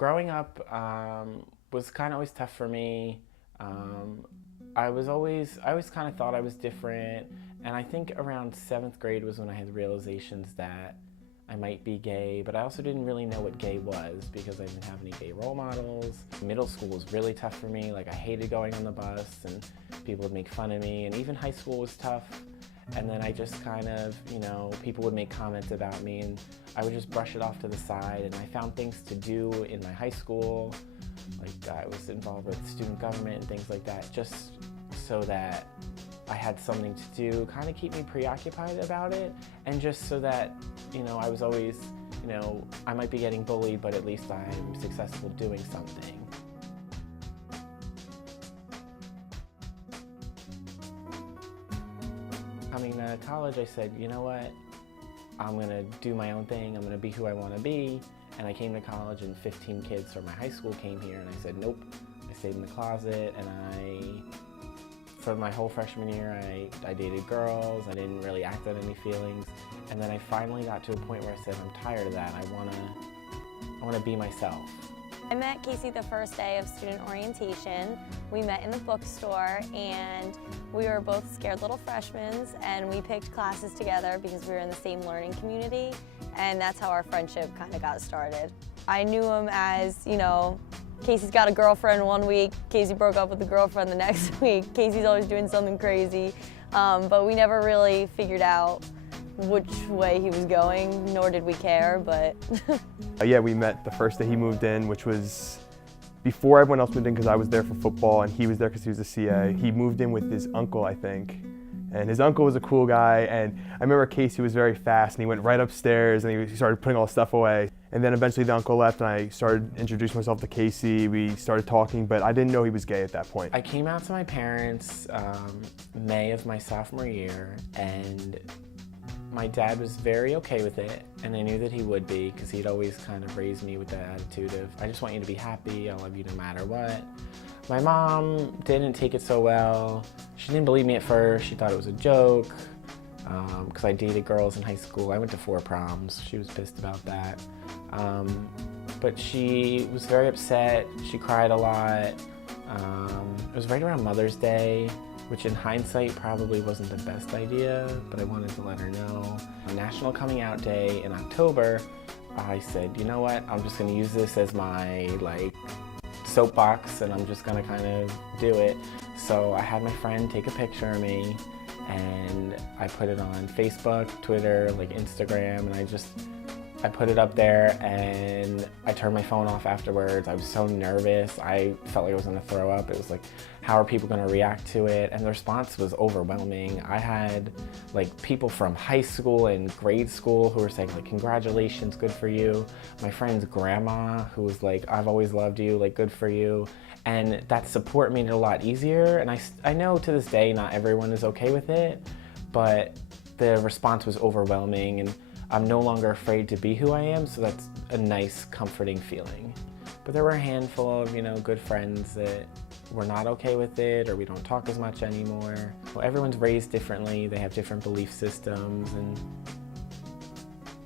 Growing up was kind of always tough for me. I always kind of thought I was different, and I think around 7th grade was when I had realizations that I might be gay, but I also didn't really know what gay was because I didn't have any gay role models. Middle school was really tough for me. Like, I hated going on the bus and people would make fun of me, and even high school was tough. And then I just kind of, people would make comments about me and I would just brush it off to the side, and I found things to do in my high school. Like, I was involved with student government and things like that, just so that I had something to do, kind of keep me preoccupied about it, and just so that, I was always, I might be getting bullied, but at least I'm successful doing something. Coming to college, I said, you know what, I'm gonna do my own thing, I'm gonna be who I wanna be, and I came to college and 15 kids from my high school came here, and I said, nope. I stayed in the closet, and for my whole freshman year, I dated girls, I didn't really act on any feelings, and then I finally got to a point where I said, I'm tired of that, I wanna be myself. I met Casey the first day of student orientation. We met in the bookstore and we were both scared little freshmen, and we picked classes together because we were in the same learning community, and that's how our friendship kind of got started. I knew him as, Casey's got a girlfriend one week, Casey broke up with a girlfriend the next week, Casey's always doing something crazy, but we never really figured out which way he was going, nor did we care, but... Yeah, we met the first day he moved in, which was before everyone else moved in because I was there for football and he was there because he was a CA. He moved in with his uncle, I think, and his uncle was a cool guy, and I remember Casey was very fast and he went right upstairs and he started putting all his stuff away. And then eventually the uncle left and I started introducing myself to Casey. We started talking, but I didn't know he was gay at that point. I came out to my parents May of my sophomore year, and my dad was very okay with it, and I knew that he would be because he'd always kind of raised me with that attitude of, I just want you to be happy, I love you no matter what. My mom didn't take it so well. She didn't believe me at first. She thought it was a joke because I dated girls in high school. I went to 4 proms. She was pissed about that. But she was very upset. She cried a lot. It was right around Mother's Day, which in hindsight probably wasn't the best idea, but I wanted to let her know. On National Coming Out Day in October, I said, you know what, I'm just gonna use this as my soapbox, and I'm just gonna kind of do it. So I had my friend take a picture of me, and I put it on Facebook, Twitter, Instagram, and I put it up there, and I turned my phone off afterwards. I was so nervous. I felt like I was gonna throw up. It was like, how are people gonna react to it? And the response was overwhelming. I had people from high school and grade school who were saying congratulations, good for you. My friend's grandma who was like, I've always loved you, good for you. And that support made it a lot easier. And I know to this day not everyone is okay with it, but the response was overwhelming, and I'm no longer afraid to be who I am, so that's a nice, comforting feeling. But there were a handful of, good friends that were not okay with it, or we don't talk as much anymore. Well, everyone's raised differently, they have different belief systems, and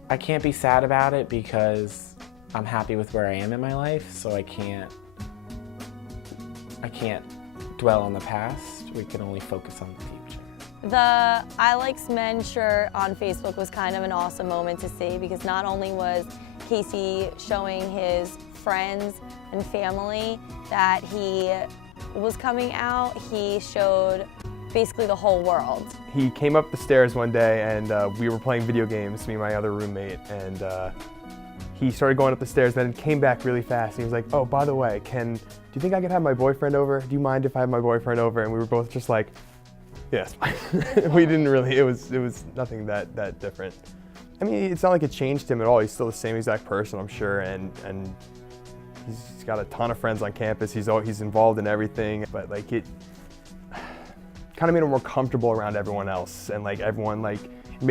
I can't be sad about it because I'm happy with where I am in my life, so I can't dwell on the past. We can only focus on the future. The I Likes Men shirt on Facebook was kind of an awesome moment to see, because not only was Casey showing his friends and family that he was coming out, he showed basically the whole world. He came up the stairs one day and we were playing video games, me and my other roommate, and he started going up the stairs, then came back really fast. And he was like, oh, by the way, do you think I could have my boyfriend over? Do you mind if I have my boyfriend over? And we were both just like, yes. We didn't really, it was nothing that different. I mean, it's not like it changed him at all. He's still the same exact person, I'm sure, and he's got a ton of friends on campus. He's involved in everything, but it kind of made him more comfortable around everyone else, and made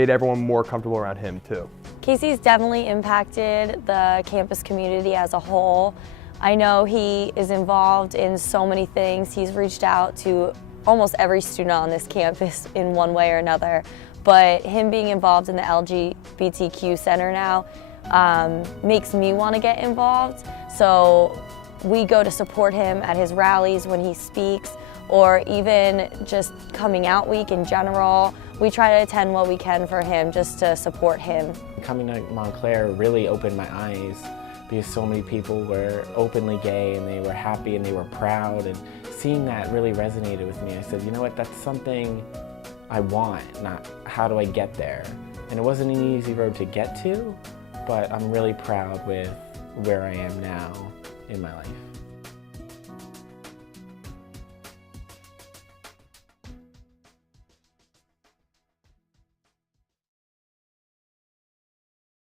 everyone more comfortable around him too. Casey's definitely impacted the campus community as a whole. I know he is involved in so many things. He's reached out to almost every student on this campus in one way or another, but him being involved in the LGBTQ Center now makes me want to get involved. So we go to support him at his rallies when he speaks, or even just coming out week in general. We try to attend what we can for him just to support him. Coming to Montclair really opened my eyes because so many people were openly gay and they were happy and they were proud, and seeing that really resonated with me. I said, you know what, that's something I want, not how do I get there? And it wasn't an easy road to get to, but I'm really proud with where I am now in my life.